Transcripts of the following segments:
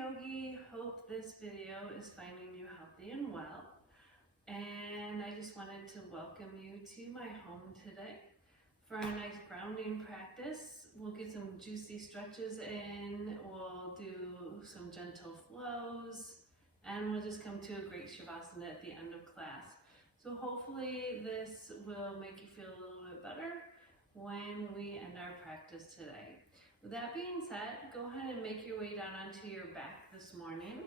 Yogi. Hope this video is finding you healthy and well. And I just wanted to welcome you to my home today for a nice grounding practice. We'll get some juicy stretches in, we'll do some gentle flows, and we'll just come to a great Shavasana at the end of class. So hopefully this will make you feel a little bit better when we end our practice today. With that being said, go ahead and make your way down onto your back this morning.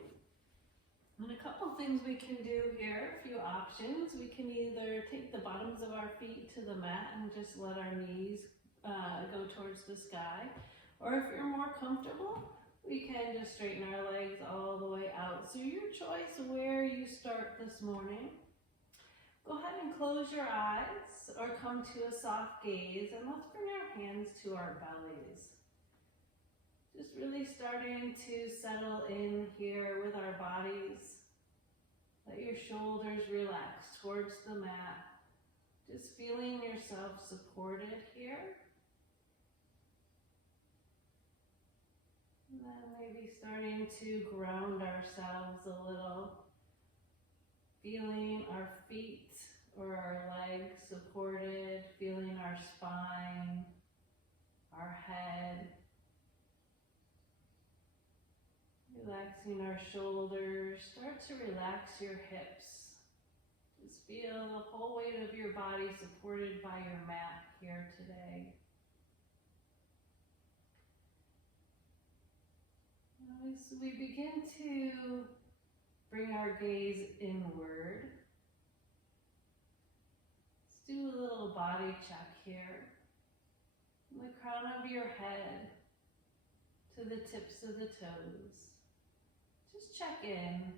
And a couple things we can do here, a few options. We can either take the bottoms of our feet to the mat and just let our knees go towards the sky. Or if you're more comfortable, we can just straighten our legs all the way out. So your choice where you start this morning. Go ahead and close your eyes or come to a soft gaze, and let's bring our hands to our bellies. Just really starting to settle in here with our bodies. Let your shoulders relax towards the mat. Just feeling yourself supported here. And then maybe starting to ground ourselves a little. Feeling our feet or our legs supported. Feeling our spine, our head. Relaxing our shoulders, start to relax your hips. Just feel the whole weight of your body supported by your mat here today. As we begin to bring our gaze inward, let's do a little body check here. From the crown of your head to the tips of the toes. Just check in.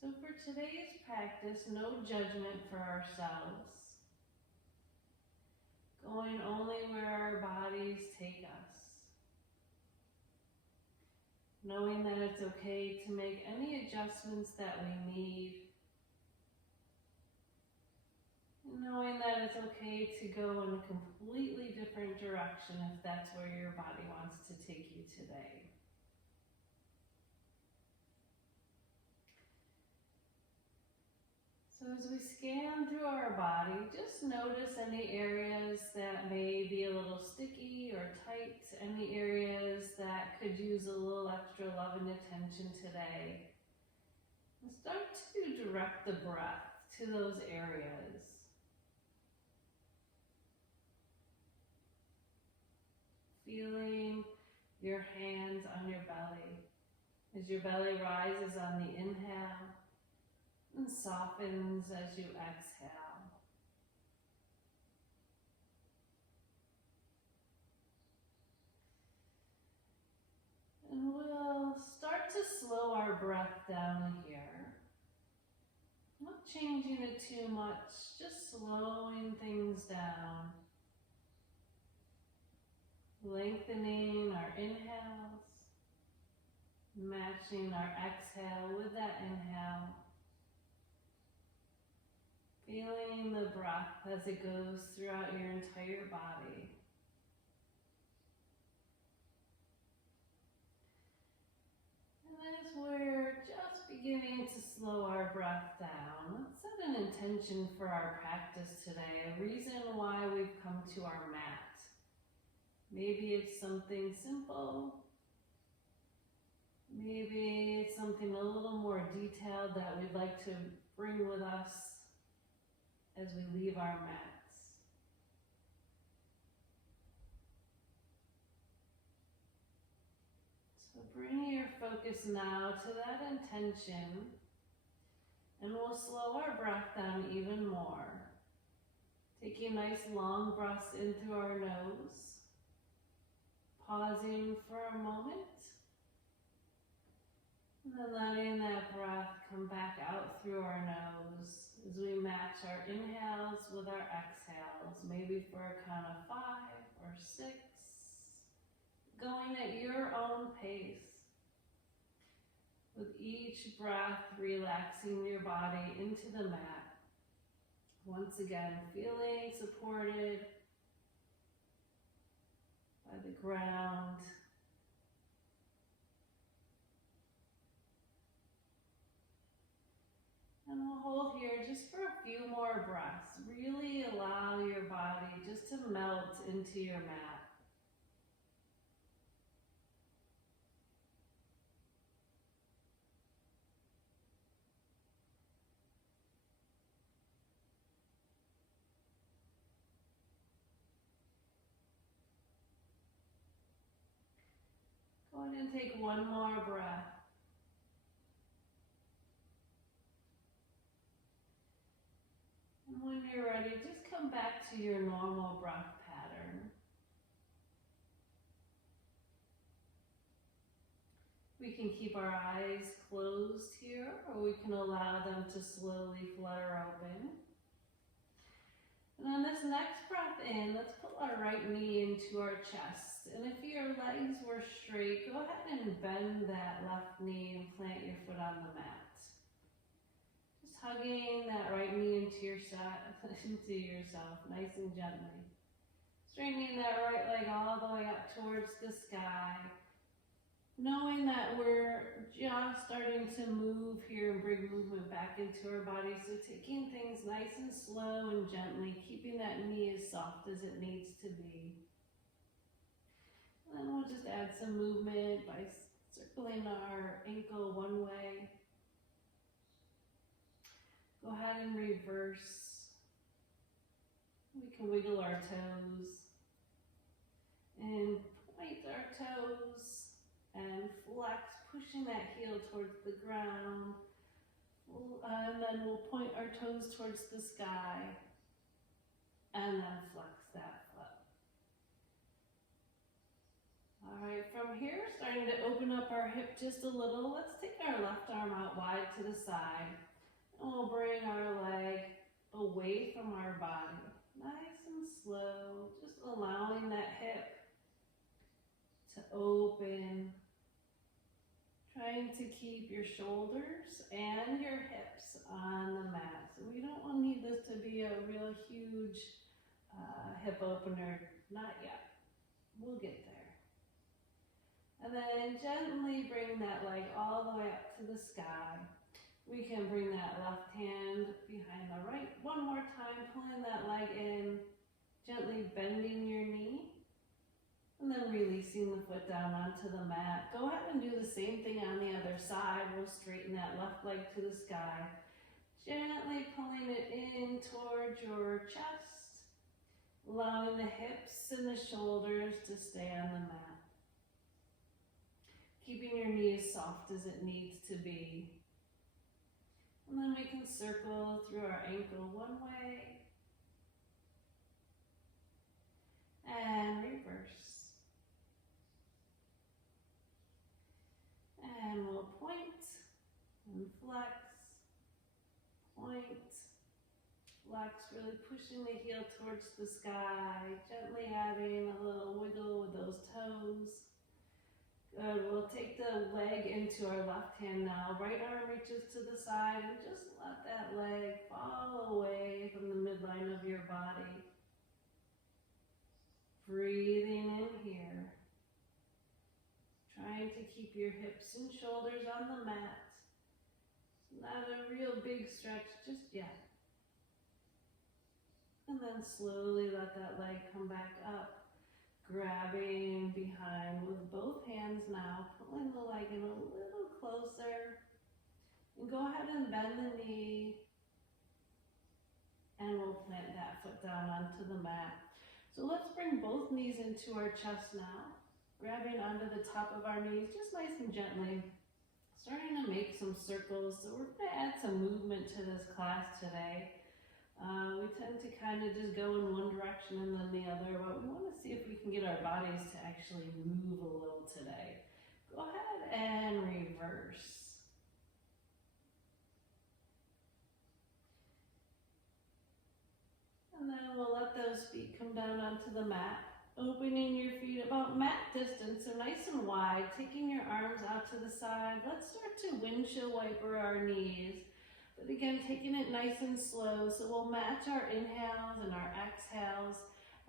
So for today's practice, no judgment for ourselves. Going only where our bodies take us. Knowing that it's okay to make any adjustments that we need. Knowing that it's okay to go in a completely different direction if that's where your body wants to take you today. So as we scan through our body, just notice any areas that may be a little sticky or tight, any areas that could use a little extra love and attention today. And start to direct the breath to those areas. Feeling your hands on your belly as your belly rises on the inhale and softens as you exhale. And we'll start to slow our breath down here. Not changing it too much, just slowing things down. Lengthening our inhales, matching our exhale with that inhale. Feeling the breath as it goes throughout your entire body. And as we're just beginning to slow our breath down, let's set an intention for our practice today, a reason why we've come to our mat. Maybe it's something simple. Maybe it's something a little more detailed that we'd like to bring with us as we leave our mats. So bring your focus now to that intention, and we'll slow our breath down even more. Taking nice long breaths in through our nose. Pausing for a moment, and then letting that breath come back out through our nose as we match our inhales with our exhales, maybe for a count of 5 or 6, going at your own pace. With each breath, relaxing your body into the mat. Once again, feeling supported by the ground. And we'll hold here just for a few more breaths. Really allow your body just to melt into your mat. Go ahead and take one more breath. And when you're ready, just come back to your normal breath pattern. We can keep our eyes closed here, or we can allow them to slowly flutter open. And on this next breath in, let's pull our right knee into our chest. And if your legs were straight, go ahead and bend that left knee and plant your foot on the mat. Just hugging that right knee into yourself, nice and gently. Straightening that right leg all the way up towards the sky. Knowing that we're just starting to move here and bring movement back into our body. So taking things nice and slow and gently, keeping that knee as soft as it needs to be. And then we'll just add some movement by circling our ankle one way. Go ahead and reverse. We can wiggle our toes and point our toes. And flex, pushing that heel towards the ground. And then we'll point our toes towards the sky. And then flex that foot. Alright, from here, starting to open up our hip just a little. Let's take our left arm out wide to the side. And we'll bring our leg away from our body. Nice and slow, just allowing that hip to open. Trying to keep your shoulders and your hips on the mat. So we don't need this to be a real huge hip opener, not yet. We'll get there. And then gently bring that leg all the way up to the sky. We can bring that left hand behind the right. One more time, pulling that leg in, gently bending your knee. And then releasing the foot down onto the mat. Go ahead and do the same thing on the other side. We'll straighten that left leg to the sky. Gently pulling it in towards your chest. Allowing the hips and the shoulders to stay on the mat. Keeping your knee as soft as it needs to be. And then we can circle through our ankle one way. And reverse. And we'll point and flex, point, flex, really pushing the heel towards the sky, gently adding a little wiggle with those toes. Good, we'll take the leg into our left hand now. Right arm reaches to the side and just let that leg fall away from the midline of your body. Breathing in here. Trying to keep your hips and shoulders on the mat. Not a real big stretch just yet. And then slowly let that leg come back up. Grabbing behind with both hands now. Pulling the leg in a little closer. And go ahead and bend the knee. And we'll plant that foot down onto the mat. So let's bring both knees into our chest now. Grabbing onto the top of our knees, just nice and gently. Starting to make some circles. So we're going to add some movement to this class today. We tend to kind of just go in one direction and then the other, but we want to see if we can get our bodies to actually move a little today. Go ahead and reverse. And then we'll let those feet come down onto the mat. Opening your feet about mat distance, so nice and wide. Taking your arms out to the side. Let's start to windshield wiper our knees. But again, taking it nice and slow. So we'll match our inhales and our exhales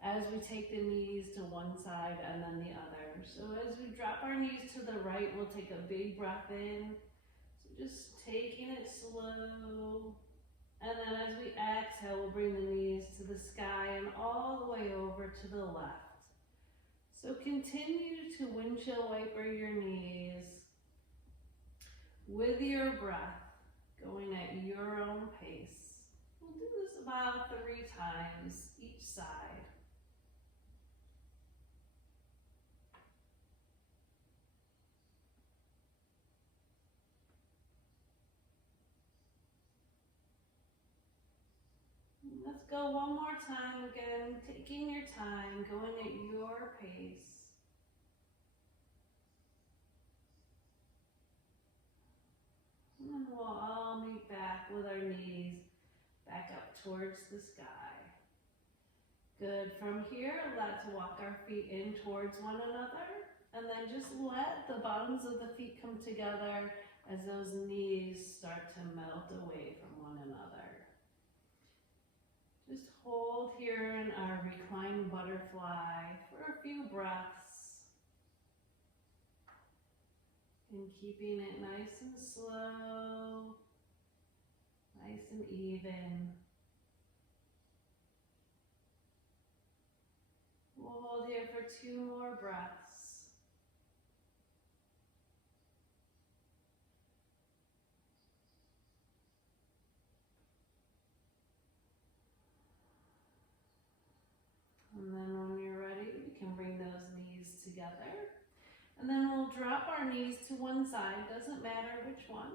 as we take the knees to one side and then the other. So as we drop our knees to the right, we'll take a big breath in. So just taking it slow. And then as we exhale, we'll bring the knees to the sky and all the way over to the left. So continue to windshield wiper your knees with your breath, going at your own pace. We'll do this about 3 times each side. Let's go one more time again, taking your time, going at your pace. And then we'll all meet back with our knees back up towards the sky. Good. From here, let's walk our feet in towards one another, and then just let the bottoms of the feet come together as those knees start to melt away from one another. Just hold here in our reclined butterfly for a few breaths. And keeping it nice and slow, nice and even. We'll hold here for 2 more breaths. And then when you're ready, we can bring those knees together. And then we'll drop our knees to one side, doesn't matter which one.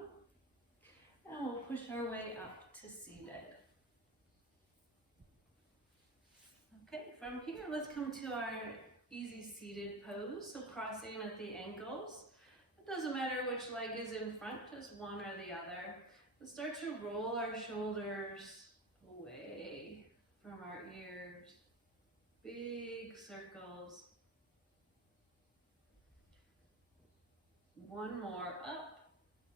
And we'll push our way up to seated. Okay, from here, let's come to our easy seated pose. So crossing at the ankles. It doesn't matter which leg is in front, just one or the other. Let's start to roll our shoulders away from our ears. Big circles. One more, up,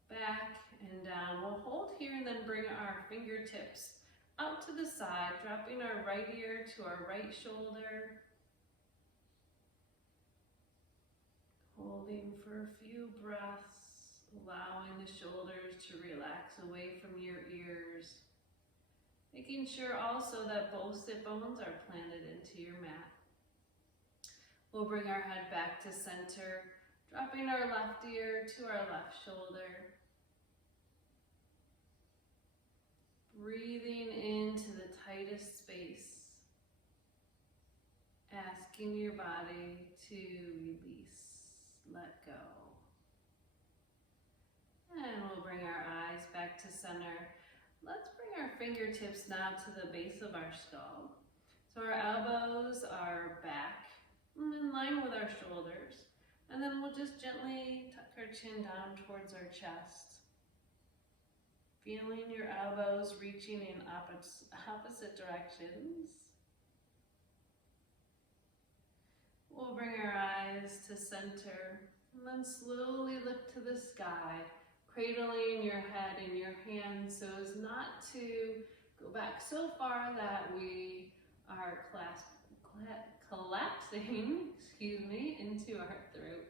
back, and down. We'll hold here and then bring our fingertips out to the side, dropping our right ear to our right shoulder. Holding for a few breaths, allowing the shoulders to relax away from your ears. Making sure also that both sit bones are planted into your mat. We'll bring our head back to center, dropping our left ear to our left shoulder. Breathing into the tightest space. Asking your body to release, let go. And we'll bring our eyes back to center. Let's bring our fingertips now to the base of our skull. So our elbows are back in line with our shoulders. And then we'll just gently tuck our chin down towards our chest. Feeling your elbows reaching in opposite directions. We'll bring our eyes to center and then slowly lift to the sky, cradling your head in your hands so as not to go back so far that we are collapsing into our throat.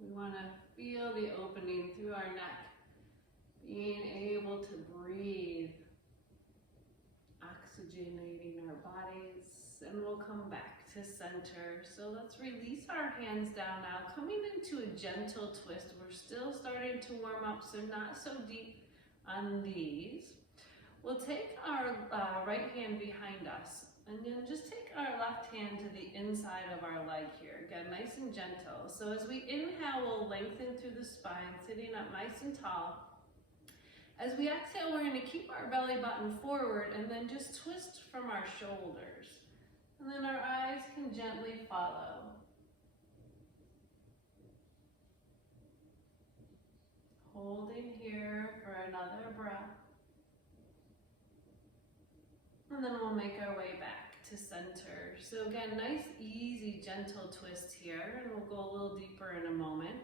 We want to feel the opening through our neck, being able to breathe, oxygenating our bodies, and we'll come back to center. So let's release our hands down now, coming into a gentle twist. We're still starting to warm up, so not so deep on these. We'll take our right hand behind us, and then just take our left hand to the inside of our leg here. Again, nice and gentle. So as we inhale, we'll lengthen through the spine, sitting up nice and tall. As we exhale, we're going to keep our belly button forward and then just twist from our shoulders. And then our eyes can gently follow. Holding here for another breath. And then we'll make our way back to center. So again, nice, easy, gentle twist here, and we'll go a little deeper in a moment.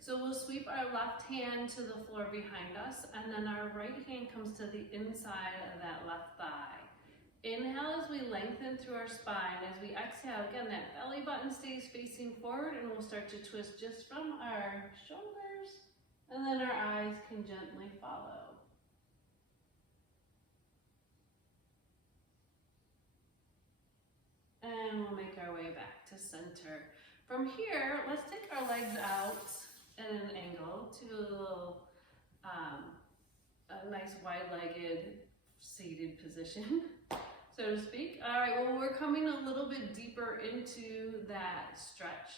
So we'll sweep our left hand to the floor behind us, and then our right hand comes to the inside of that left thigh. Inhale as we we lengthen through our spine. As we exhale, again, that belly button stays facing forward, and we'll start to twist just from our shoulders, and then our eyes can gently follow. And we'll make our way back to center. From here, let's take our legs out at an angle to a little, a nice wide-legged seated position, so to speak. All right, well, we're coming a little bit deeper into that stretch,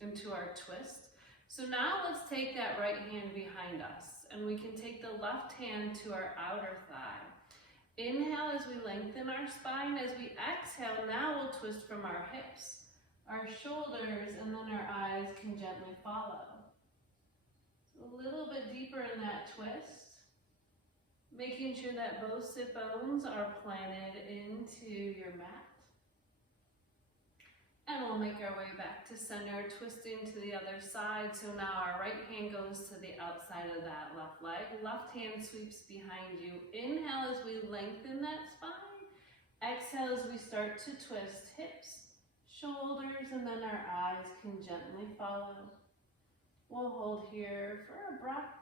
into our twist. So now let's take that right hand behind us, and we can take the left hand to our outer thigh. Inhale as we lengthen our spine. As we exhale, now we'll twist from our hips, our shoulders, and then our eyes can gently follow. So a little bit deeper in that twist, making sure that both sit bones are planted into your mat. And we'll make our way back to center, twisting to the other side. So now our right hand goes to the outside of that left leg. Left hand sweeps behind you. Inhale as we lengthen that spine. Exhale as we start to twist hips, shoulders, and then our eyes can gently follow. We'll hold here for a breath,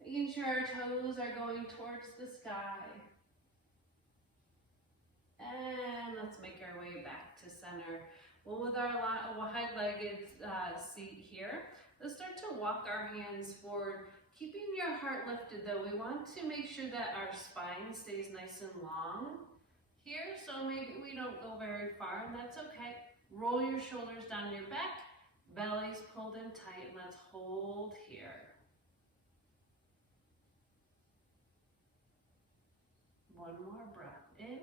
making sure our toes are going towards the sky. And let's make our way back to center. Well, with our wide-legged seat here, let's start to walk our hands forward, keeping your heart lifted though. We want to make sure that our spine stays nice and long here, so maybe we don't go very far, and that's okay. Roll your shoulders down your back, belly's pulled in tight, and let's hold here. One more breath in,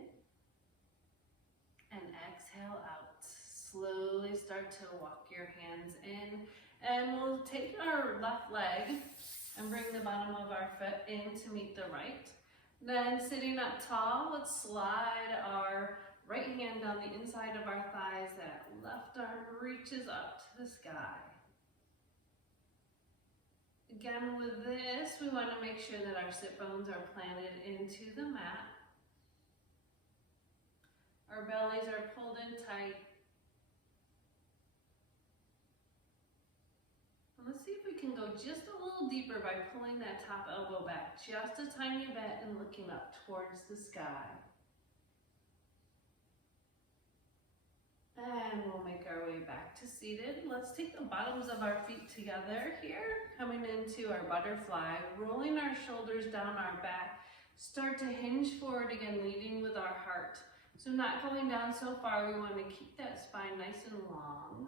and exhale out. Slowly start to walk your hands in, and we'll take our left leg and bring the bottom of our foot in to meet the right. Then sitting up tall, let's slide our right hand down the inside of our thighs. That left arm reaches up to the sky. Again, with this, we want to make sure that our sit bones are planted into the mat. Our bellies are pulled in tight. Let's see if we can go just a little deeper by pulling that top elbow back just a tiny bit and looking up towards the sky. And we'll make our way back to seated. Let's take the bottoms of our feet together here, coming into our butterfly, rolling our shoulders down our back. Start to hinge forward again, leading with our heart. So not going down so far, we want to keep that spine nice and long.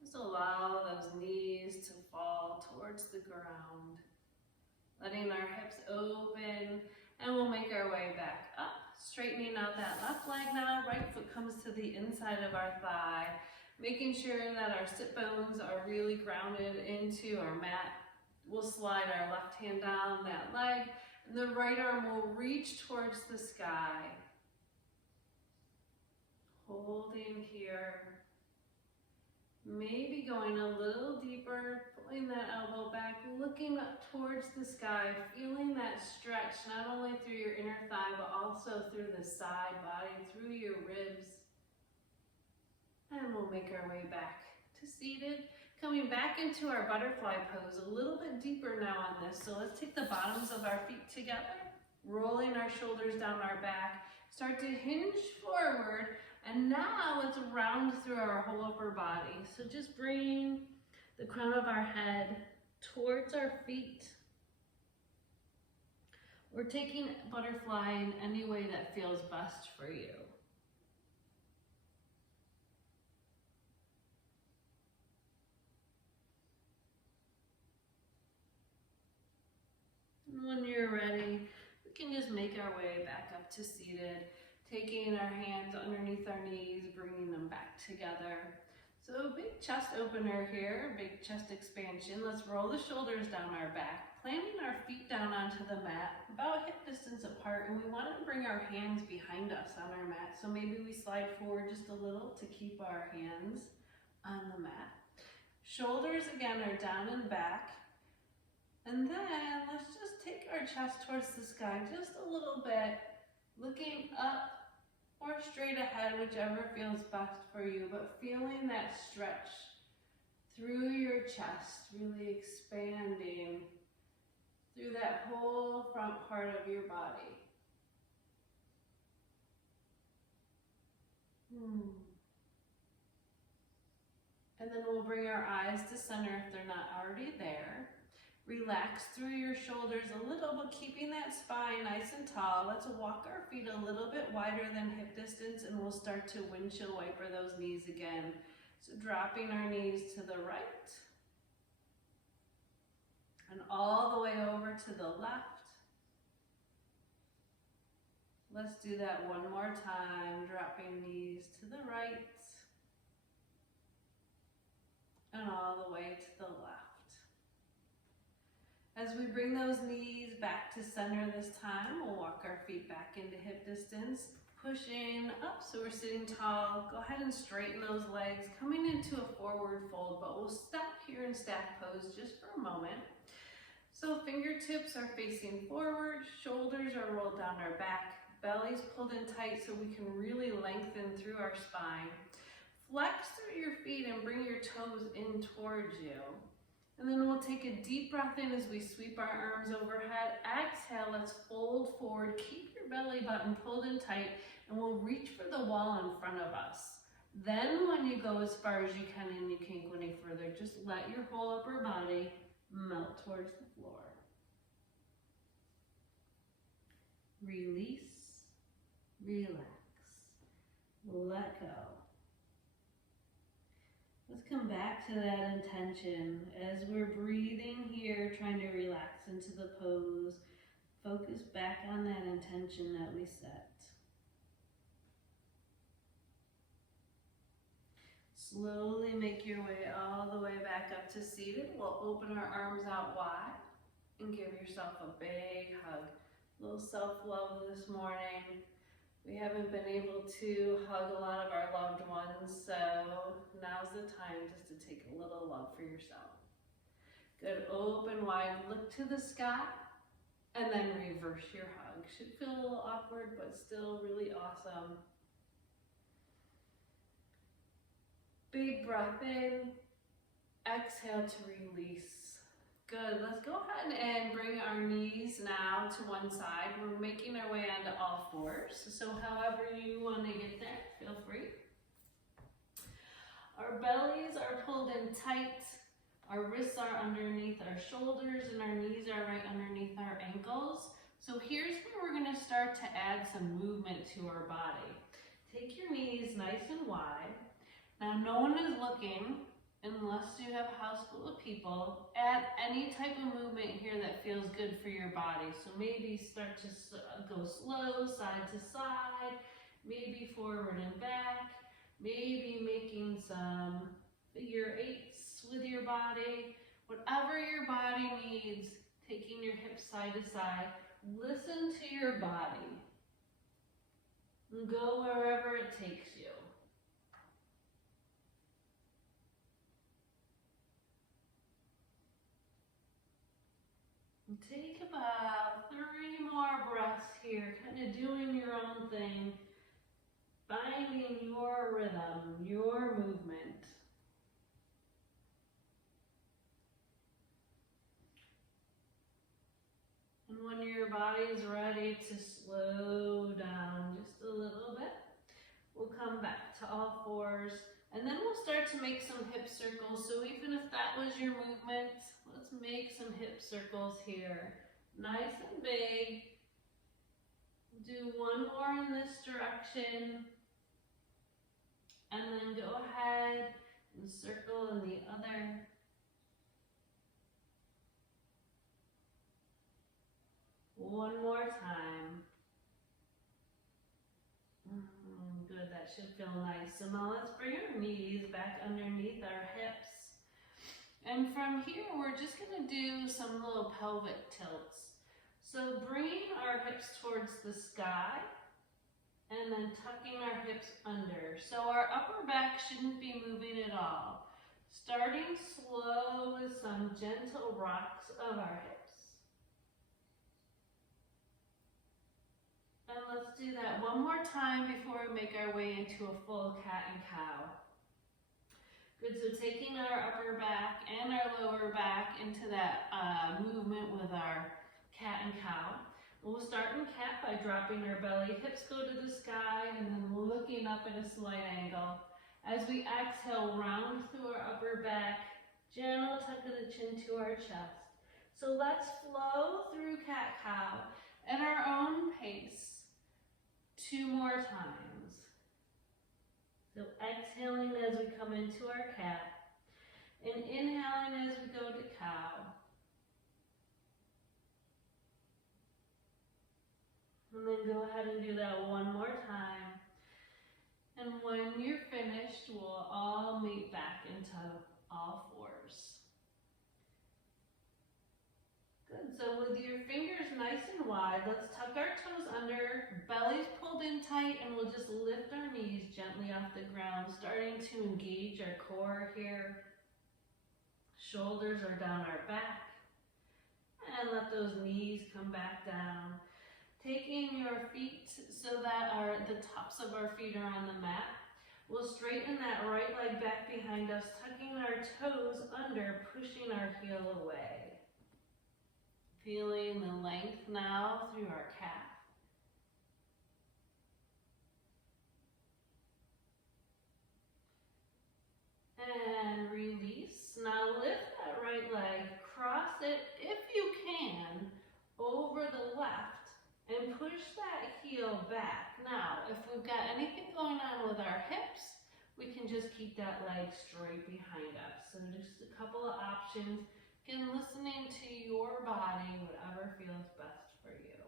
Just allow those knees to fall towards the ground, letting our hips open, and we'll make our way back up, straightening out that left leg now. Right foot comes to the inside of our thigh, making sure that our sit bones are really grounded into our mat. We'll slide our left hand down that leg, and the right arm will reach towards the sky. Holding here. Maybe going a little deeper, pulling that elbow back, looking up towards the sky, feeling that stretch not only through your inner thigh, but also through the side body, through your ribs. And we'll make our way back to seated. Coming back into our butterfly pose, a little bit deeper now on this. So let's take the bottoms of our feet together, rolling our shoulders down our back, start to hinge forward. And now let's round through our whole upper body. So just bring the crown of our head towards our feet. We're taking butterfly in any way that feels best for you. And when you're ready, we can just make our way back up to seated. Taking our hands underneath our knees, bringing them back together. So big chest opener here, big chest expansion. Let's roll the shoulders down our back, planting our feet down onto the mat, about hip distance apart, and we want to bring our hands behind us on our mat. So maybe we slide forward just a little to keep our hands on the mat. Shoulders again are down and back. And then let's just take our chest towards the sky just a little bit, looking up or straight ahead, whichever feels best for you, but feeling that stretch through your chest, really expanding through that whole front part of your body. And then we'll bring our eyes to center if they're not already there. Relax through your shoulders a little, but keeping that spine nice and tall. Let's walk our feet a little bit wider than hip distance, and we'll start to windshield wiper those knees again. So dropping our knees to the right, and all the way over to the left. Let's do that one more time, dropping knees to the right, and all the way to the left. As we bring those knees back to center this time, we'll walk our feet back into hip distance, pushing up so we're sitting tall. Go ahead and straighten those legs, coming into a forward fold, but we'll stop here in stack pose just for a moment. So fingertips are facing forward, shoulders are rolled down our back, belly's pulled in tight so we can really lengthen through our spine. Flex through your feet and bring your toes in towards you. And then we'll take a deep breath in as we sweep our arms overhead. Exhale, let's fold forward. Keep your belly button pulled in tight, and we'll reach for the wall in front of us. Then when you go as far as you can and you can't go any further, just let your whole upper body melt towards the floor. Release, relax, let go. Let's come back to that intention as we're breathing here, trying to relax into the pose. Focus back on that intention that we set. Slowly make your way all the way back up to seated. We'll open our arms out wide and give yourself a big hug. A little self-love this morning. We haven't been able to hug a lot of our loved ones, so now's the time just to take a little love for yourself. Good, open wide, look to the sky, and then reverse your hug. Should feel a little awkward, but still really awesome. Big breath in, exhale to release. Good, let's go ahead and bring our knees now to one side. We're making our way onto all fours, so however you want to get there, feel free. Our bellies are pulled in tight, our wrists are underneath our shoulders, and our knees are right underneath our ankles. So here's where we're going to start to add some movement to our body. Take your knees nice and wide. Now no one is looking, unless you have a house full of people. Add any type of movement here that feels good for your body. So maybe start to go slow, side to side, maybe forward and back, maybe making some figure eights with your body. Whatever your body needs, taking your hips side to side. Listen to your body. And go wherever it takes you. Take about 3 more breaths here, kind of doing your own thing, finding your rhythm, your movement. And when your body is ready to slow down just a little bit, we'll come back to all fours, and then we'll start to make some hip circles. So even if that was your movement, let's make some hip circles here. Nice and big. Do one more in this direction. And then go ahead and circle in the other. One more time. Good, that should feel nice. So now let's bring our knees back underneath our hips. And from here, we're just gonna do some little pelvic tilts. So bringing our hips towards the sky and then tucking our hips under. So our upper back shouldn't be moving at all. Starting slow with some gentle rocks of our hips. do that one more time before we make our way into a full cat and cow. Good, so taking our upper back and our lower back into that movement with our cat and cow. We'll start in cat by dropping our belly, hips go to the sky, and then looking up at a slight angle. As we exhale, round through our upper back, gentle tuck of the chin to our chest. So let's flow through cat-cow at our own pace. 2 more times. So exhaling as we come into our cat, and inhaling as we go to cow. And then go ahead and do that one more time. And when you're finished, we'll all meet back into all fours. Good, so with your fingers nice and wide, let's tuck our toes under, belly's pulled in tight, and we'll just lift our knees gently off the ground, starting to engage our core here. Shoulders are down our back, and let those knees come back down. Taking your feet so that the tops of our feet are on the mat. We'll straighten that right leg back behind us, tucking our toes under, pushing our heel away. Feeling the length now through our calf. And release. Now lift that right leg, cross it if you can over the left. And push that heel back. Now, if we've got anything going on with our hips, we can just keep that leg straight behind us. So just a couple of options. Again, listening to your body, whatever feels best for you.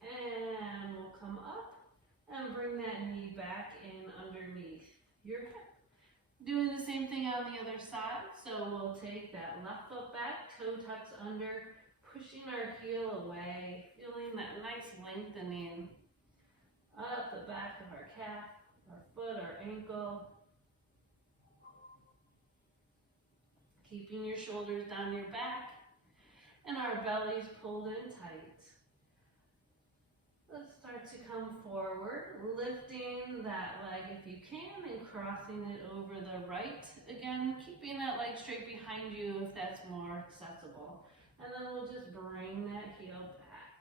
And we'll come up and bring that knee back in underneath your hip. Doing the same thing on the other side. So we'll take that left foot back, toe tucks under, pushing our heel away, feeling that nice lengthening up the back of our calf, our foot, our ankle. Keeping your shoulders down your back and our bellies pulled in tight. Let's start to come forward, lifting that leg if you can and crossing it over the right. Again, keeping that leg straight behind you if that's more accessible. And then we'll just bring that heel back,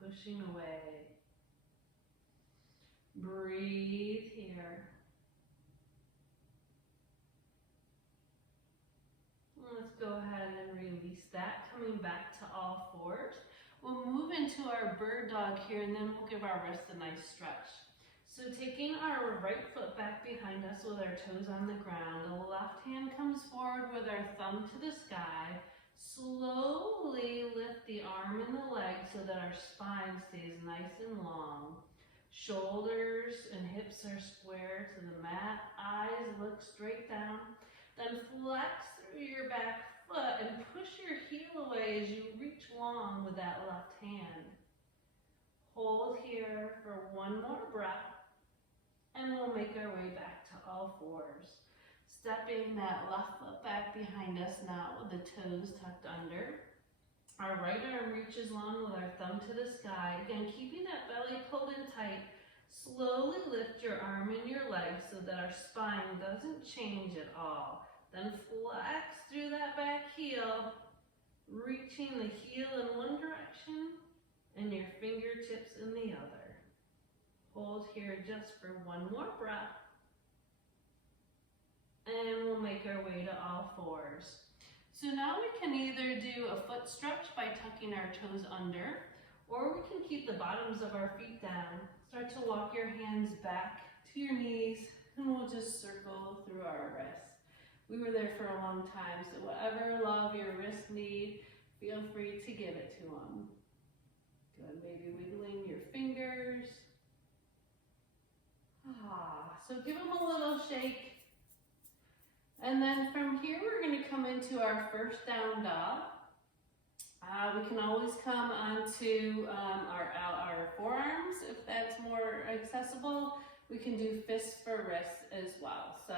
pushing away. Breathe here. Let's go ahead and release that, coming back to all fours. We'll move into our bird dog here, and then we'll give our wrists a nice stretch. So taking our right foot back behind us with our toes on the ground, the left hand comes forward with our thumb to the sky. Slowly lift the arm and the leg so that our spine stays nice and long. Shoulders and hips are square to the mat. Eyes look straight down. Then flex through your back foot and push your heel away as you reach long with that left hand. Hold here for one more breath, and we'll make our way back to all fours. Stepping that left foot back behind us now with the toes tucked under. Our right arm reaches long with our thumb to the sky. Again, keeping that belly pulled in tight. Slowly lift your arm and your leg so that our spine doesn't change at all. Then flex through that back heel, reaching the heel in one direction and your fingertips in the other. Hold here just for one more breath. And we'll make our way to all fours. So now we can either do a foot stretch by tucking our toes under, or we can keep the bottoms of our feet down. Start to walk your hands back to your knees, and we'll just circle through our wrists. We were there for a long time, so whatever love your wrists need, feel free to give it to them. Good, maybe wiggling your fingers. So give them a little shake. And then from here, we're going to come into our first down dog. We can always come onto our forearms if that's more accessible. We can do fists for wrists as well. So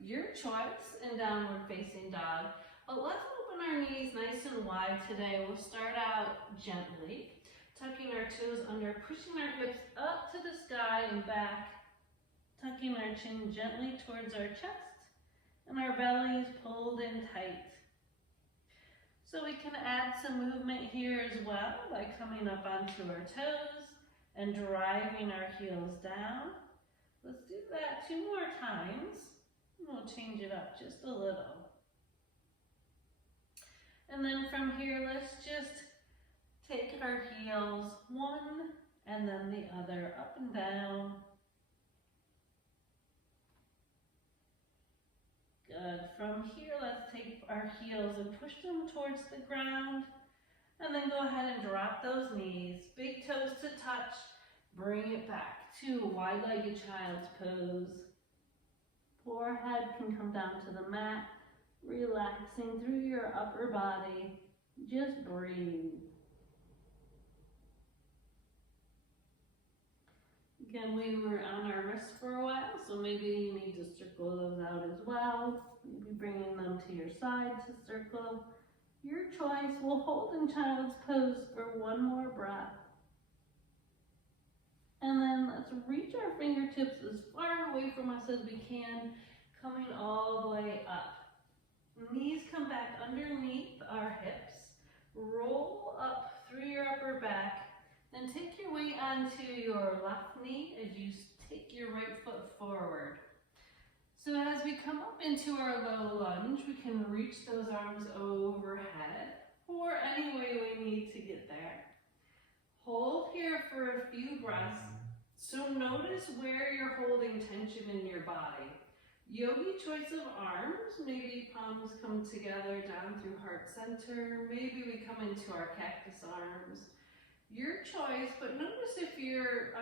your choice in downward facing dog. But let's open our knees nice and wide. wide today. We'll start out gently, tucking our toes under, pushing our hips up to the sky and back, tucking our chin gently towards our chest, and our bellies pulled in tight. So we can add some movement here as well by coming up onto our toes and driving our heels down. Let's do that 2 more times. We'll change it up just a little. And then from here, let's just take our heels one and then the other, up and down. Good. From here, let's take our heels and push them towards the ground. And then go ahead and drop those knees. Big toes to touch. Bring it back to a wide-legged child's pose. Forehead can come down to the mat, relaxing through your upper body. Just breathe. Again, we were on our wrists for a while, so maybe you need to circle those out as well. Maybe bringing them to your side to circle. Your choice. We'll hold in child's pose for 1 more breath. And then let's reach our fingertips as far away from us as we can, coming all the way up. Knees come back underneath our hips. Roll up through your upper back. Then take your weight onto your left knee as you take your right foot forward. So as we come up into our low lunge, we can reach those arms overhead or any way we need to get there. Hold here for a few breaths. So notice where you're holding tension in your body. Yogi choice of arms, maybe palms come together down through heart center. Maybe we come into our cactus arms. Your choice, but notice if you're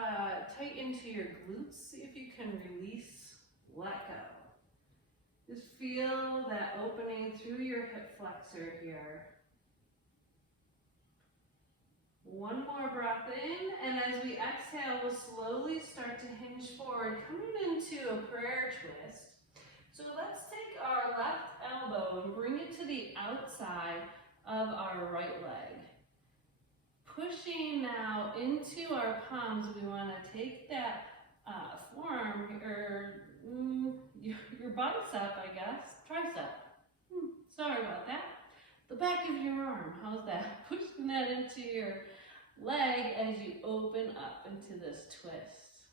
tight into your glutes, see if you can release, let go. Just feel that opening through your hip flexor here. 1 more breath in, and as we exhale, we'll slowly start to hinge forward, coming into a prayer twist. So let's take our left elbow and bring it to the outside of our right leg. Pushing now into our palms, we want to take that forearm, or your bicep, I guess, tricep. Sorry about that. The back of your arm, how's that? Pushing that into your leg as you open up into this twist.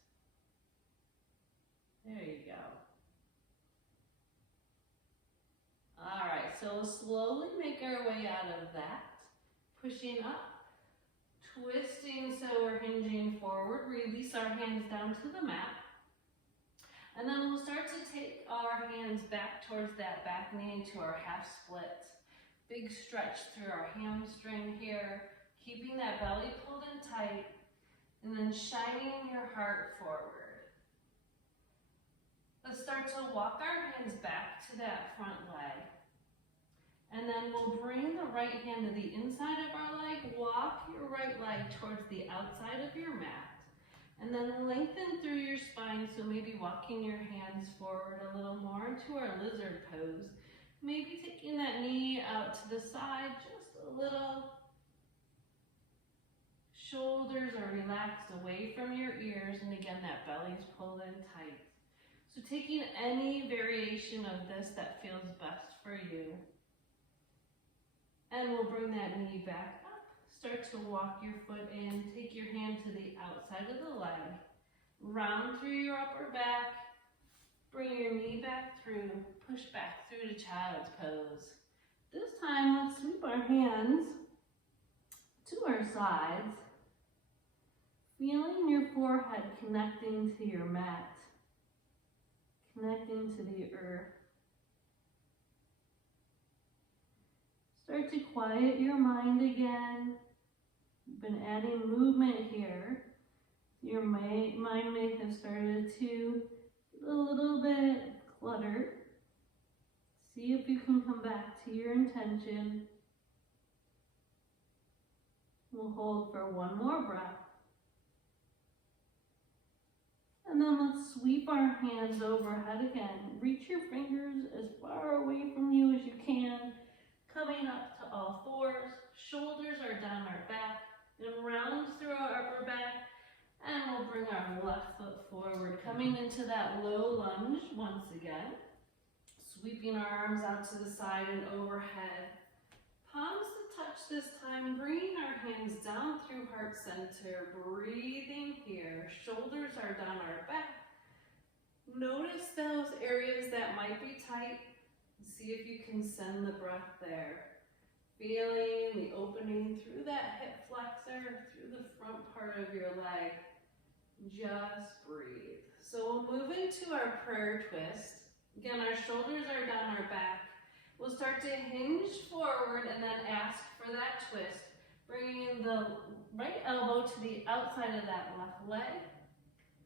There you go. All right, so we'll slowly make our way out of that. Pushing up, twisting so we're hinging forward. Release our hands down to the mat. And then we'll start to take our hands back towards that back knee to our half split. Big stretch through our hamstring here, keeping that belly pulled in tight, and then shining your heart forward. Let's start to walk our hands back to that front leg. And then we'll bring the right hand to the inside of our leg, walk your right leg towards the outside of your mat, and then lengthen through your spine, so maybe walking your hands forward a little more into our lizard pose. Maybe taking that knee out to the side just a little. Shoulders are relaxed away from your ears, and again, that belly's pulled in tight. So taking any variation of this that feels best for you. And we'll bring that knee back up. Start to walk your foot in. Take your hand to the outside of the leg. Round through your upper back. Bring your knee back through. Push back through to child's pose. This time, let's sweep our hands to our sides. Feeling your forehead connecting to your mat. Connecting to the earth. Start to quiet your mind again. You've been adding movement here. Your mind may have started to get a little bit cluttered. See if you can come back to your intention. We'll hold for 1 more breath. And then let's sweep our hands overhead again. Reach your fingers as far away from you as you can. Coming up to all fours. shoulders are down our back, and round through our upper back, and we'll bring our left foot forward, coming into that low lunge once again. Sweeping our arms out to the side and overhead. Palms to touch this time, bringing our hands down through heart center, breathing here. Shoulders are down our back. Notice those areas that might be tight. See if you can send the breath there. Feeling the opening through that hip flexor, through the front part of your leg. Just breathe. So we'll move into our prayer twist. Again, our shoulders are down our back. We'll start to hinge forward and then ask for that twist, bringing the right elbow to the outside of that left leg,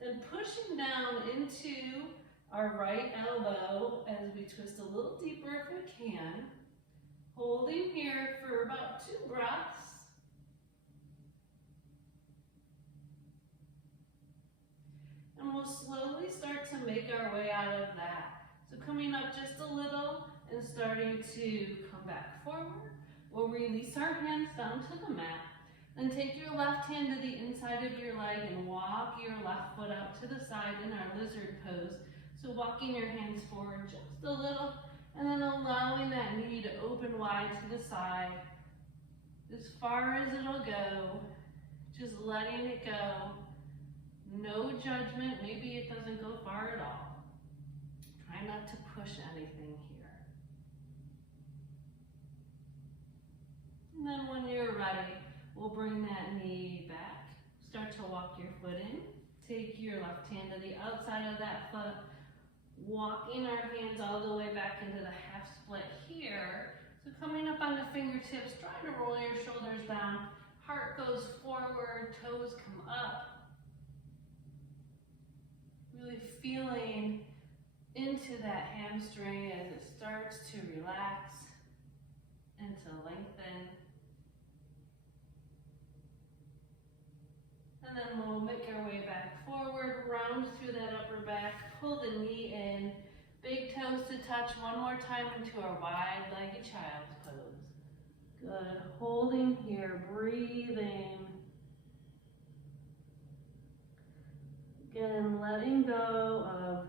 then pushing down into our right elbow as we twist a little deeper if we can, holding here for about 2 breaths. And we'll slowly start to make our way out of that. So coming up just a little and starting to come back forward. We'll release our hands down to the mat. Then take your left hand to the inside of your leg and walk your left foot out to the side in our lizard pose. So walking your hands forward just a little and then allowing that knee to open wide to the side. As far as it'll go, just letting it go. No judgment, maybe it doesn't go far at all. Try not to push anything here. And then when you're ready, we'll bring that knee back. Start to walk your foot in. Take your left hand to the outside of that foot. Walking our hands all the way back into the half split here. So coming up on the fingertips, try to roll your shoulders down. Heart goes forward, toes come up. Really feeling into that hamstring as it starts to relax and to lengthen. And then we'll make our way back forward, round through that upper back, pull the knee in, big toes to touch one more time into our wide-legged child's pose. Good, holding here, breathing. Again, letting go of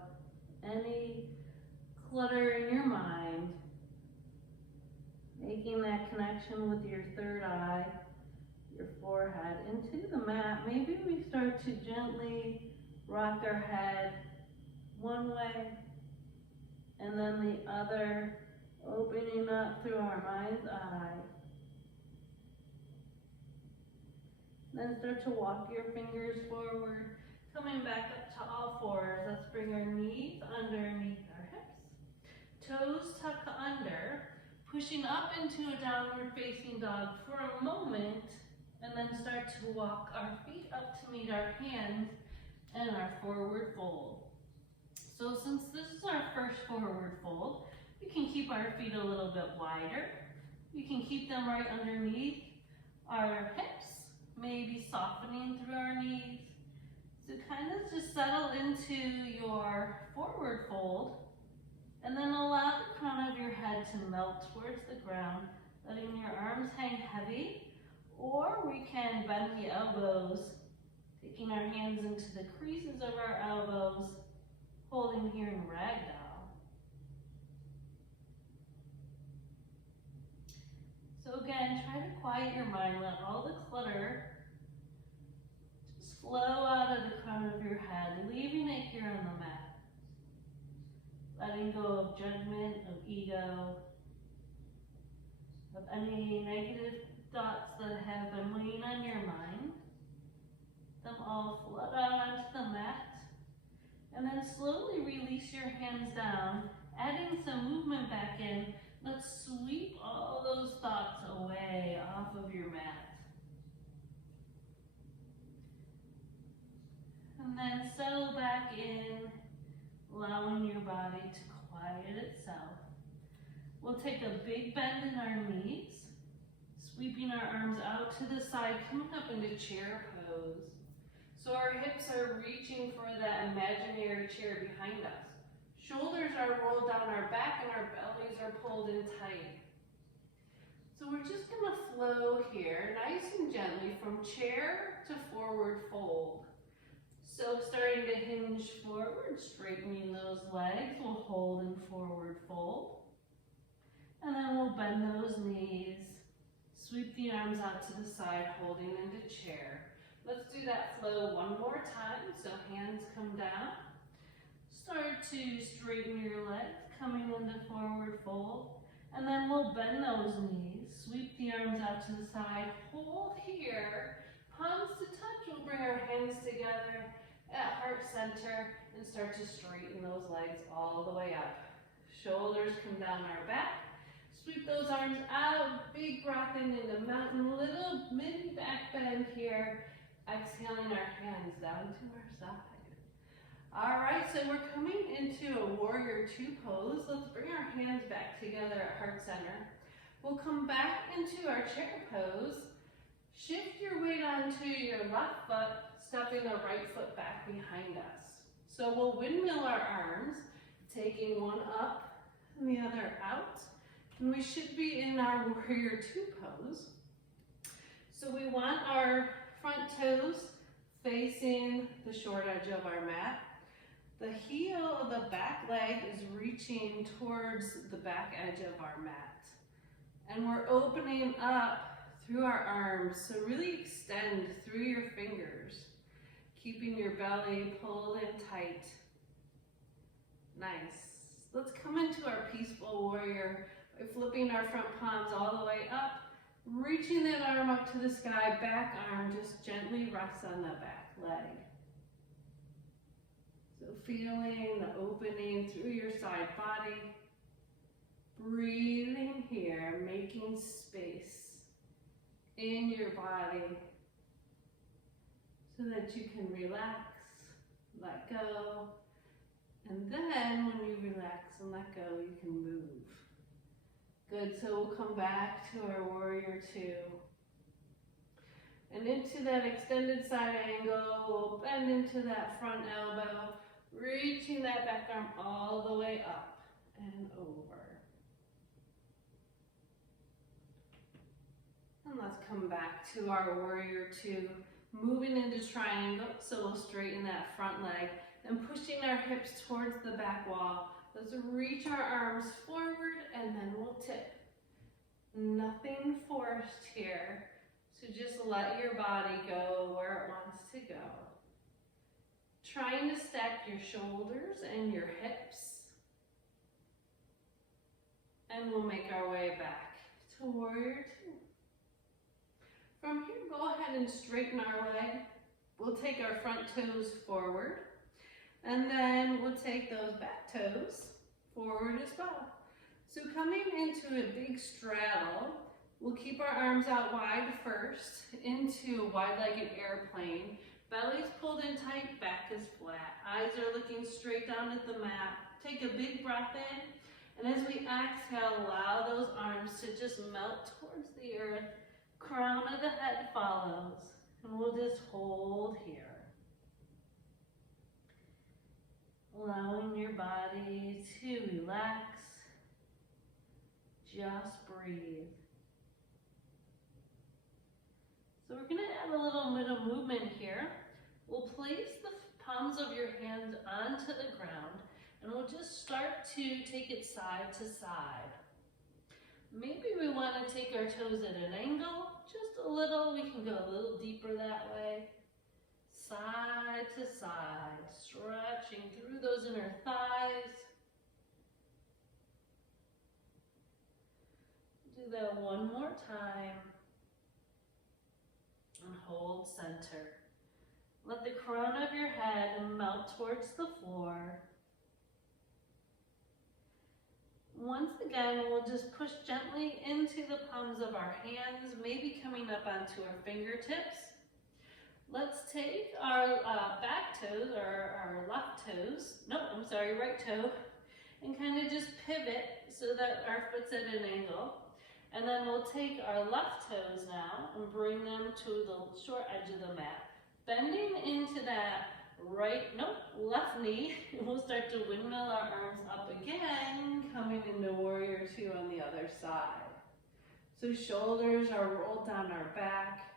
any clutter in your mind, making that connection with your third eye, your forehead, into the mat. Maybe we start to gently rock our head one way and then the other, opening up through our mind's eye. Then start to walk your fingers forward. Coming back up to all fours, let's bring our knees underneath our hips. Toes tuck under, pushing up into a downward facing dog for a moment, and then start to walk our feet up to meet our hands and our forward fold. So since this is our first forward fold, we can keep our feet a little bit wider. We can keep them right underneath our hips, maybe softening through our knees. So kind of just settle into your forward fold and then allow the crown of your head to melt towards the ground, letting your arms hang heavy, or we can bend the elbows, taking our hands into the creases of our elbows, holding here in ragdoll. So again, try to quiet your mind, let all the clutter flow out of the crown of your head, leaving it here on the mat. Letting go of judgment, of ego, of any negative thoughts that have been weighing on your mind. Them all flood out onto the mat. And then slowly release your hands down, adding some movement back in. Let's sweep all those thoughts away off of your mat. And then settle back in, allowing your body to quiet itself. We'll take a big bend in our knees, sweeping our arms out to the side, coming up into chair pose. So our hips are reaching for that imaginary chair behind us. Shoulders are rolled down our back and our bellies are pulled in tight. So we're just gonna flow here, nice and gently, from chair to forward fold. So starting to hinge forward, straightening those legs, we'll hold and forward fold. And then we'll bend those knees, sweep the arms out to the side, holding into chair. Let's do that flow one more time, so hands come down. Start to straighten your legs, coming into forward fold. And then we'll bend those knees, sweep the arms out to the side, hold here, palms to touch. We'll bring our hands together at heart center and start to straighten those legs all the way up. Shoulders come down our back. Sweep those arms out, big breath in into mountain, little mini back bend here. Exhaling our hands down to our side. All right, so we're coming into a warrior two pose. Let's bring our hands back together at heart center. We'll come back into our chair pose. Shift your weight onto your left foot, stepping the right foot back behind us. So we'll windmill our arms, taking one up and the other out. And we should be in our warrior two pose. So we want our front toes facing the short edge of our mat. The heel of the back leg is reaching towards the back edge of our mat. And we're opening up through our arms, so really extend through your fingers, keeping your belly pulled in tight. Nice. Let's come into our peaceful warrior by flipping our front palms all the way up, reaching that arm up to the sky, back arm just gently rests on the back leg. So feeling the opening through your side body, breathing here, making space in your body so that you can relax, let go, and then when you relax and let go, you can move. Good, so we'll come back to our warrior two. And into that extended side angle, we'll bend into that front elbow, reaching that back arm all the way up and over. And let's come back to our warrior two, moving into triangle. So we'll straighten that front leg and pushing our hips towards the back wall. Let's reach our arms forward and then we'll tip. Nothing forced here. So just let your body go where it wants to go. Trying to stack your shoulders and your hips. And we'll make our way back to warrior two. From here, go ahead and straighten our leg. We'll take our front toes forward. And then we'll take those back toes forward as well. So coming into a big straddle, we'll keep our arms out wide first into a wide-legged airplane. Belly's pulled in tight, back is flat. Eyes are looking straight down at the mat. Take a big breath in, and as we exhale, allow those arms to just melt towards the earth. Crown of the head follows, and we'll just hold here. Allowing your body to relax, just breathe. So we're gonna add a little bit of movement here. We'll place the palms of your hands onto the ground, and we'll just start to take it side to side. Maybe we want to take our toes at an angle, just a little. We can go a little deeper that way. Side to side, stretching through those inner thighs. Do that one more time. And hold center. Let the crown of your head melt towards the floor. Once again, we'll just push gently into the palms of our hands, maybe coming up onto our fingertips. Let's take our back toes, or our left toes, right toe, and kind of just pivot so that our foot's at an angle. And then we'll take our left toes now and bring them to the short edge of the mat. Bending into that left knee, and we'll start to windmill our arms up again, coming into warrior two on the other side. So shoulders are rolled down our back,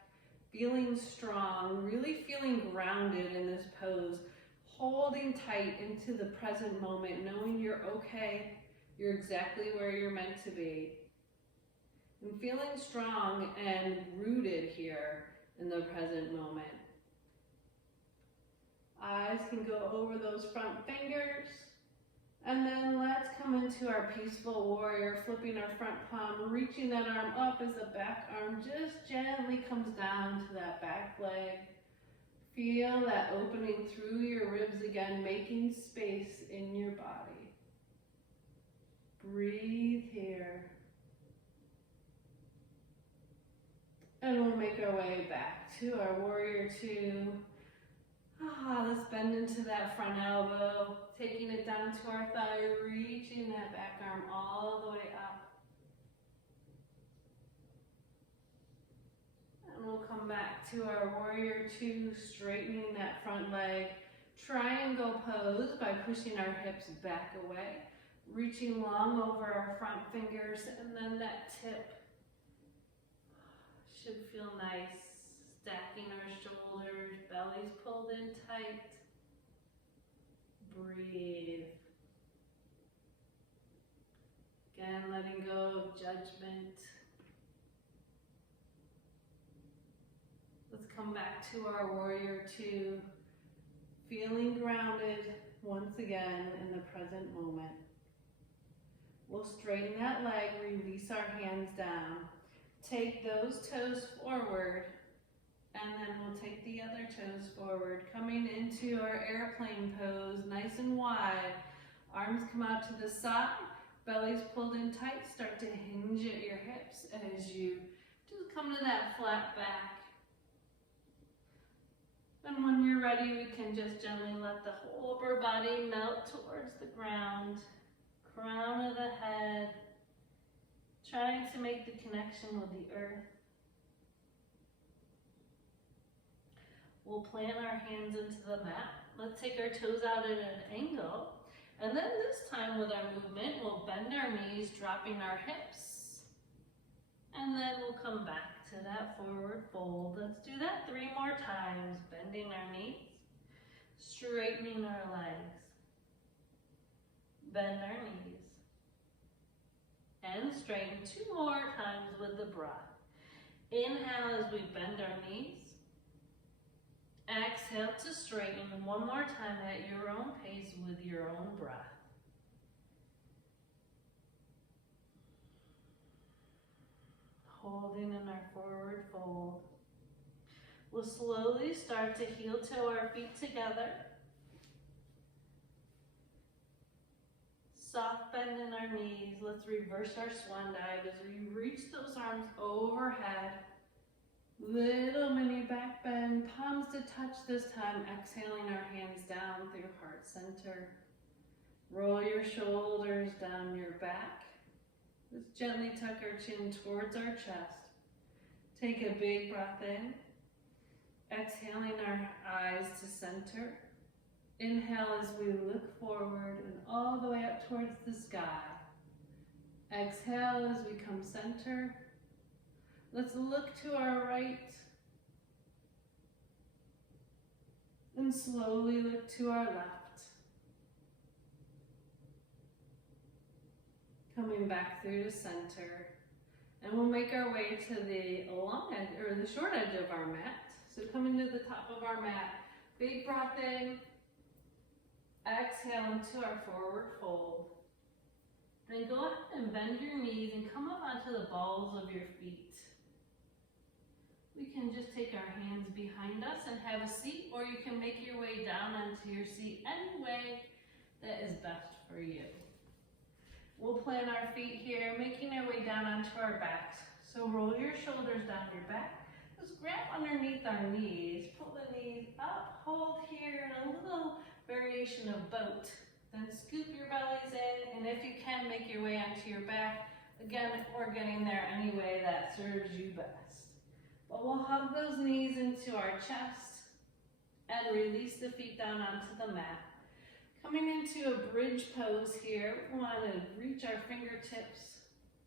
feeling strong, really feeling grounded in this pose, holding tight into the present moment, knowing you're okay, you're exactly where you're meant to be. And feeling strong and rooted here in the present moment. Eyes can go over those front fingers. And then let's come into our peaceful warrior, flipping our front palm, reaching that arm up as the back arm just gently comes down to that back leg. Feel that opening through your ribs again, making space in your body. Breathe here. And we'll make our way back to our warrior two. Let's bend into that front elbow, taking it down to our thigh, reaching that back arm all the way up. And we'll come back to our warrior two, straightening that front leg. Triangle pose by pushing our hips back away, reaching long over our front fingers, and then that tip should feel nice. Stacking our shoulders, belly's pulled in tight. Breathe. Again, letting go of judgment. Let's come back to our warrior two, feeling grounded once again in the present moment. We'll straighten that leg, release our hands down. Take those toes forward. And then we'll take the other toes forward, coming into our airplane pose, nice and wide. Arms come out to the side, belly's pulled in tight, start to hinge at your hips as you just come to that flat back. And when you're ready, we can just gently let the whole upper body melt towards the ground, crown of the head, trying to make the connection with the earth. We'll plant our hands into the mat. Let's take our toes out at an angle. And then this time with our movement, we'll bend our knees, dropping our hips. And then we'll come back to that forward fold. Let's do that 3 more times. Bending our knees, straightening our legs. Bend our knees. And straighten 2 more times with the breath. Inhale as we bend our knees. Exhale to straighten 1 more time at your own pace with your own breath. Holding in our forward fold. We'll slowly start to heel toe our feet together. Soft bend in our knees. Let's reverse our swan dive as we reach those arms overhead. Little mini back bend, palms to touch this time, exhaling our hands down through heart center. Roll your shoulders down your back. Let's gently tuck our chin towards our chest. Take a big breath in. Exhaling our eyes to center. Inhale as we look forward and all the way up towards the sky. Exhale as we come center. Let's look to our right and slowly look to our left. Coming back through to center. And we'll make our way to the long edge, or the short edge of our mat. So coming to the top of our mat, big breath in, exhale into our forward fold. Then go ahead and bend your knees and come up onto the balls of your feet. We can just take our hands behind us and have a seat, or you can make your way down onto your seat any way that is best for you. We'll plant our feet here, making our way down onto our backs. So roll your shoulders down your back. Just grab underneath our knees, pull the knees up, hold here, and a little variation of boat. Then scoop your bellies in, and if you can, make your way onto your back. Again, if we're getting there any way that serves you best. But we'll hug those knees into our chest and release the feet down onto the mat. Coming into a bridge pose here, we want to reach our fingertips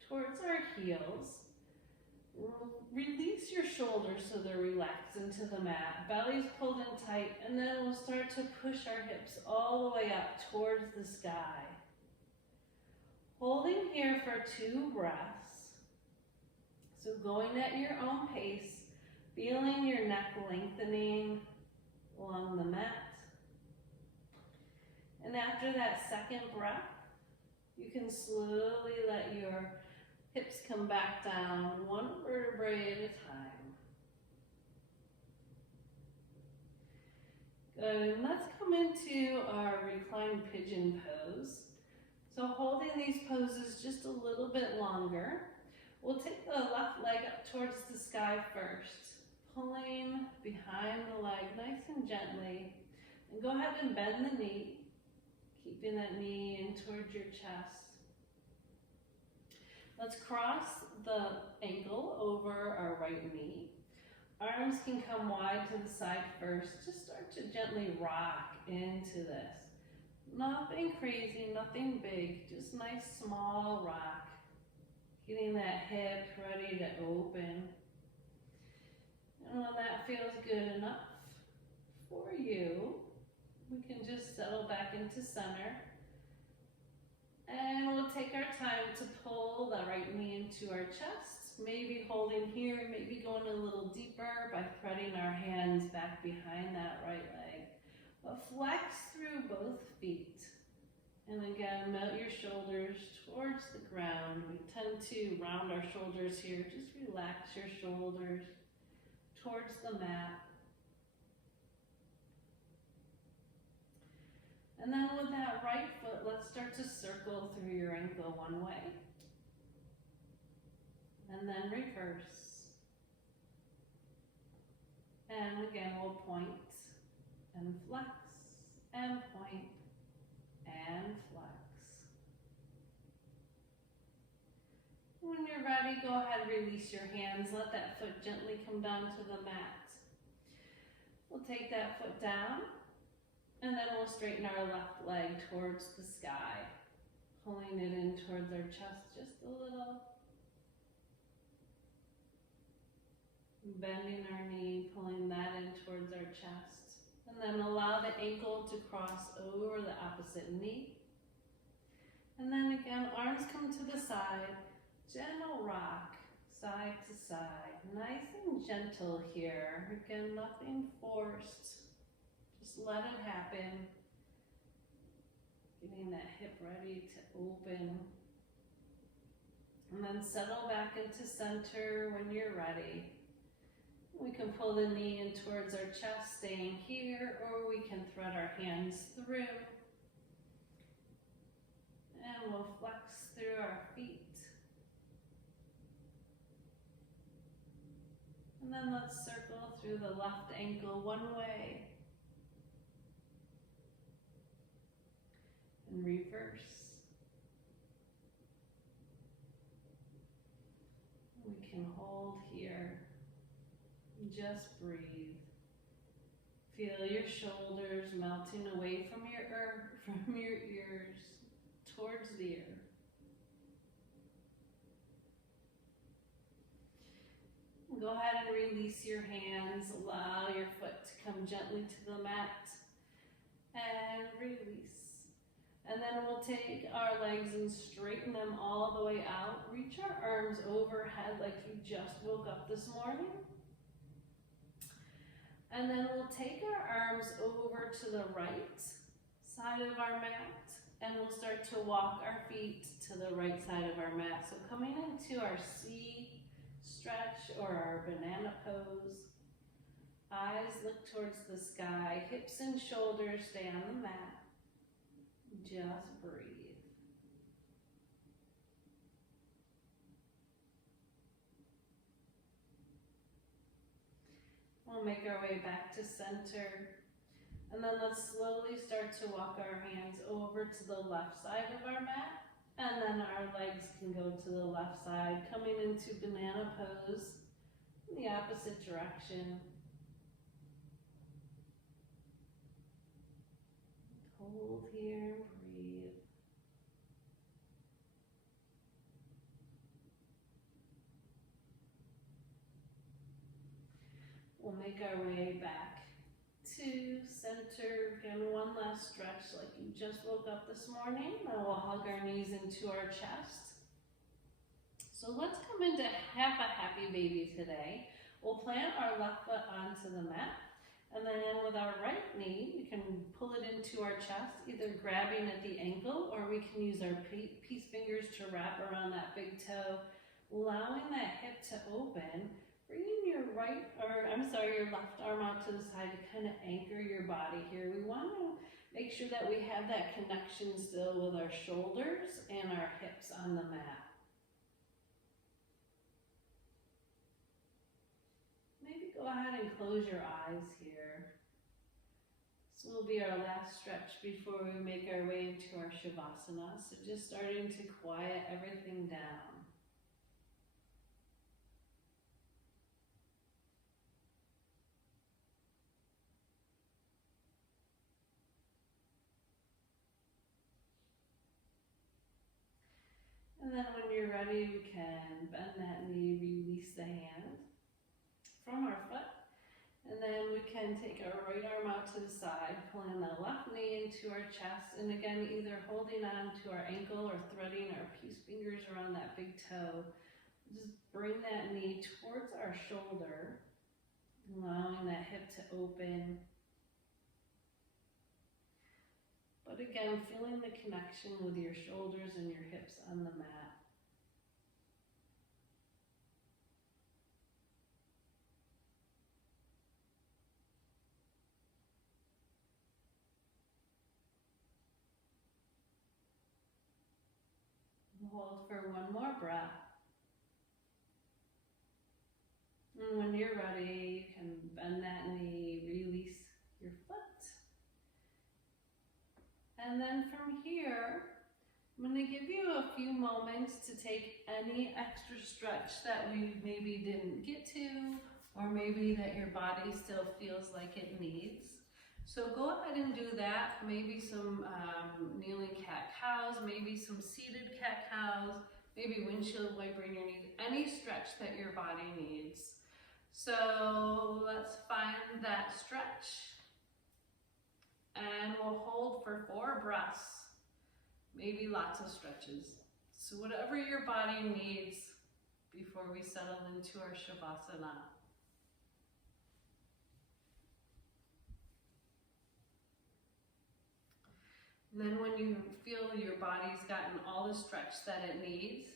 towards our heels. release your shoulders so they're relaxed into the mat. Belly's pulled in tight, and then we'll start to push our hips all the way up towards the sky. Holding here for 2 breaths. So going at your own pace, feeling your neck lengthening along the mat. And after that second breath, you can slowly let your hips come back down, 1 vertebrae at a time. Good, and let's come into our reclined pigeon pose. So holding these poses just a little bit longer, we'll take the left leg up towards the sky first, pulling behind the leg nice and gently, and go ahead and bend the knee, keeping that knee in towards your chest. Let's cross the ankle over our right knee. Arms can come wide to the side first. Just start to gently rock into this. Nothing crazy, nothing big, just nice small rock. Getting that hip ready to open. And when that feels good enough for you, we can just settle back into center. And we'll take our time to pull the right knee into our chest, maybe holding here, maybe going a little deeper by threading our hands back behind that right leg. But flex through both feet. And again, melt your shoulders towards the ground. We tend to round our shoulders here. Just relax your shoulders towards the mat. And then with that right foot, let's start to circle through your ankle one way. And then reverse. And again, we'll point and flex, and point, and flex. When you're ready, go ahead and release your hands. Let that foot gently come down to the mat. We'll take that foot down, and then we'll straighten our left leg towards the sky, pulling it in towards our chest just a little. Bending our knee, pulling that in towards our chest. And then allow the ankle to cross over the opposite knee. And then again, arms come to the side, gentle rock, side to side. Nice and gentle here. Again, nothing forced. Just let it happen. Getting that hip ready to open. And then settle back into center when you're ready. We can pull the knee in towards our chest, staying here, or we can thread our hands through. And we'll flex through our feet. And then let's circle through the left ankle one way. And reverse. We can hold here. Just breathe. Feel your shoulders melting away from your ears towards the earth. Go ahead and release your hands. Allow your foot to come gently to the mat. And release. And then we'll take our legs and straighten them all the way out. Reach our arms overhead like you just woke up this morning. And then we'll take our arms over to the right side of our mat, and we'll start to walk our feet to the right side of our mat. So coming into our C stretch or our banana pose. Eyes look towards the sky, hips and shoulders stay on the mat. Just breathe. We'll make our way back to center. And then let's slowly start to walk our hands over to the left side of our mat. And then our legs can go to the left side, coming into banana pose in the opposite direction. Hold here and breathe. make our way back to center. Again, one last stretch like you just woke up this morning. Now we'll hug our knees into our chest. So let's come into half a happy baby today. We'll plant our left foot onto the mat. And then with our right knee, we can pull it into our chest, either grabbing at the ankle, or we can use our peace fingers to wrap around that big toe, allowing that hip to open. Bringing your your left arm out to the side to kind of anchor your body here. We want to make sure that we have that connection still with our shoulders and our hips on the mat. Maybe go ahead and close your eyes here. This will be our last stretch before we make our way into our Shavasana. So just starting to quiet everything down. And then when you're ready, we can bend that knee, release the hand from our foot. And then we can take our right arm out to the side, pulling the left knee into our chest. And again, either holding on to our ankle or threading our peace fingers around that big toe. Just bring that knee towards our shoulder, allowing that hip to open. But again, feeling the connection with your shoulders and your hips on the mat. Hold for one more breath. And when you're ready, you can bend that knee, release your foot. And then from here, I'm going to give you a few moments to take any extra stretch that we maybe didn't get to, or maybe that your body still feels like it needs. So go ahead and do that. Maybe some kneeling cat-cows, maybe some seated cat-cows, maybe windshield wiper in your knees, any stretch that your body needs. So let's find that stretch. And we'll hold for 4 breaths, maybe lots of stretches. So whatever your body needs before we settle into our Shavasana. And then when you feel your body's gotten all the stretch that it needs,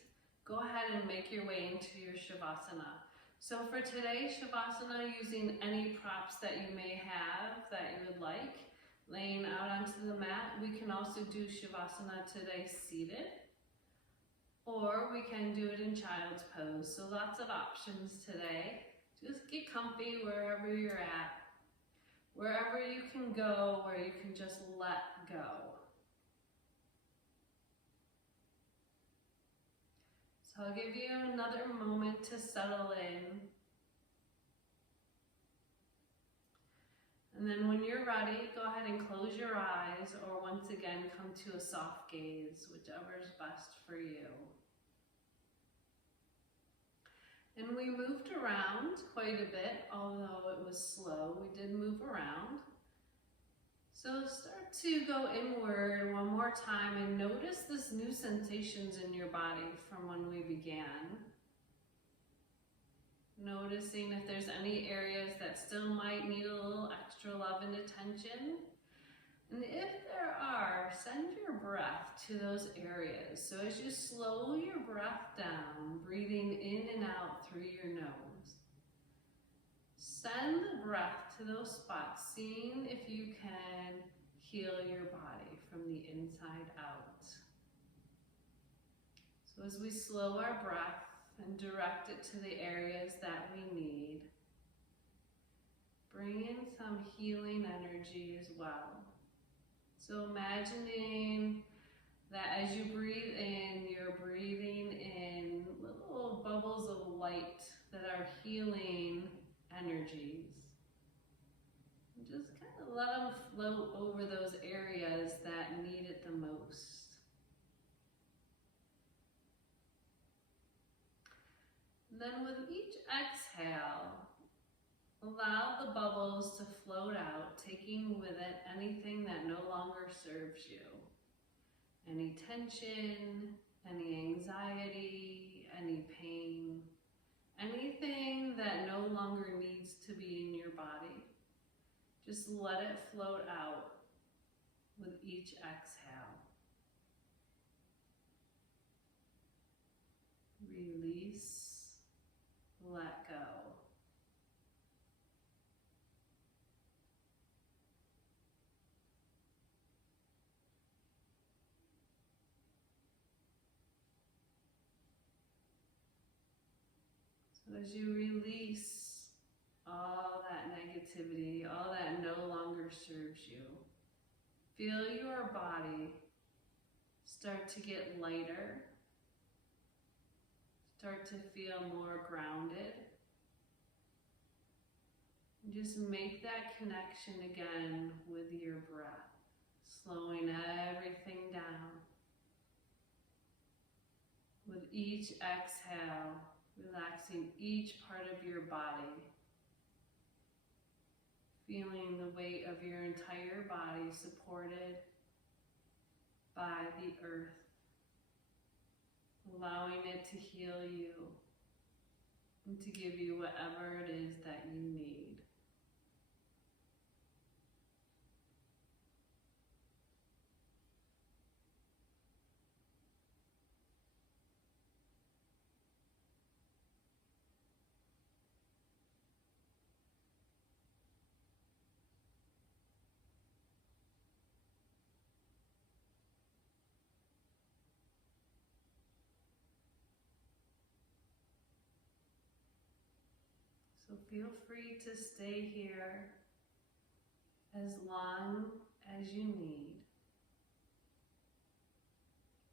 go ahead and make your way into your Shavasana. So for today, Shavasana, using any props that you may have that you would like, laying out onto the mat. We can also do Shavasana today seated, or we can do it in child's pose. So lots of options today. Just get comfy wherever you're at, wherever you can go, where you can just let go. So I'll give you another moment to settle in. And then when you're ready, go ahead and close your eyes, or once again, come to a soft gaze, whichever is best for you. And we moved around quite a bit, although it was slow, we did move around. So start to go inward one more time and notice this new sensations in your body from when we began. Noticing if there's any areas that still might need a little extra love and attention. And if there are, send your breath to those areas. So as you slow your breath down, breathing in and out through your nose, send the breath to those spots, seeing if you can heal your body from the inside out. So as we slow our breath and direct it to the areas that we need, bring in some healing energy as well. So imagining that as you breathe in, you're breathing in little bubbles of light that are healing energies. And just kind of let them float over those areas that need it the most. And then with each exhale, Allow the bubbles to float out, taking with it anything that no longer serves you. Any tension, any anxiety, any pain, anything that no longer needs to be in your body. Just let it float out with each exhale. Release, let go. So as you release all that negativity, all that no longer serves you, feel your body start to get lighter, start to feel more grounded. Just make that connection again with your breath, slowing everything down. With each exhale, relaxing each part of your body, feeling the weight of your entire body supported by the earth, allowing it to heal you and to give you whatever it is that you need. So feel free to stay here as long as you need.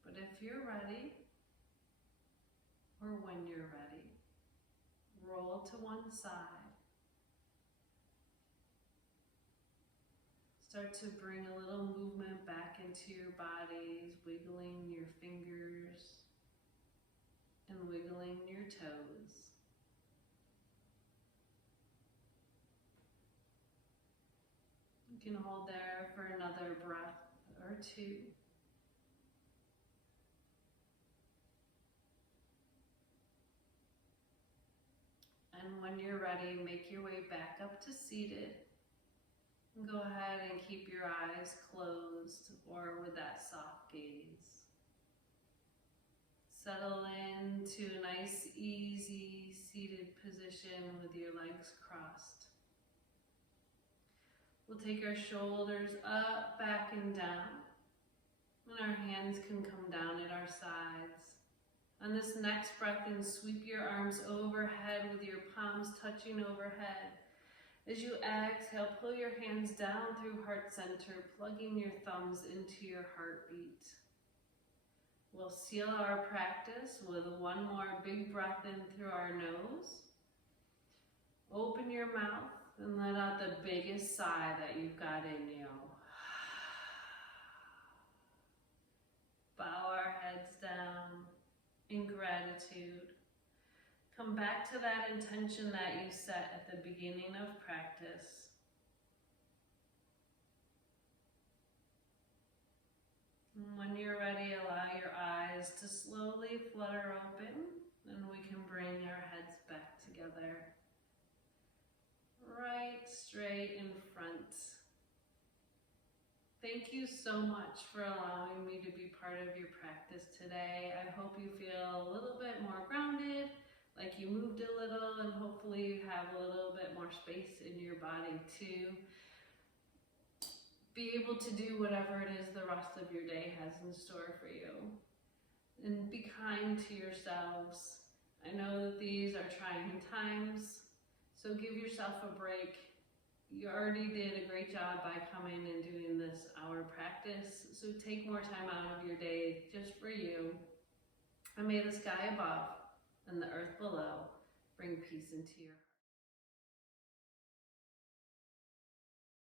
But if you're ready, or when you're ready, roll to one side. Start to bring a little movement back into your bodies, wiggling your fingers and wiggling your toes. You can hold there for another breath or two. And when you're ready, make your way back up to seated. And go ahead and keep your eyes closed or with that soft gaze. Settle into a nice, easy, seated position with your legs crossed. We'll take our shoulders up, back, and down. And our hands can come down at our sides. On this next breath in, sweep your arms overhead with your palms touching overhead. As you exhale, pull your hands down through heart center, plugging your thumbs into your heartbeat. We'll seal our practice with one more big breath in through our nose. Open your mouth and let out the biggest sigh that you've got in you. Bow our heads down in gratitude. Come back to that intention that you set at the beginning of practice. And when you're ready, allow your eyes to slowly flutter open, and we can bring our heads back together. Right straight in front. Thank you so much for allowing me to be part of your practice today. I hope you feel a little bit more grounded, like you moved a little, and hopefully you have a little bit more space in your body to be able to do whatever it is the rest of your day has in store for you. And be kind to yourselves. I know that these are trying times, so give yourself a break. You already did a great job by coming and doing this hour practice, so take more time out of your day just for you. And may the sky above and the earth below bring peace into your heart.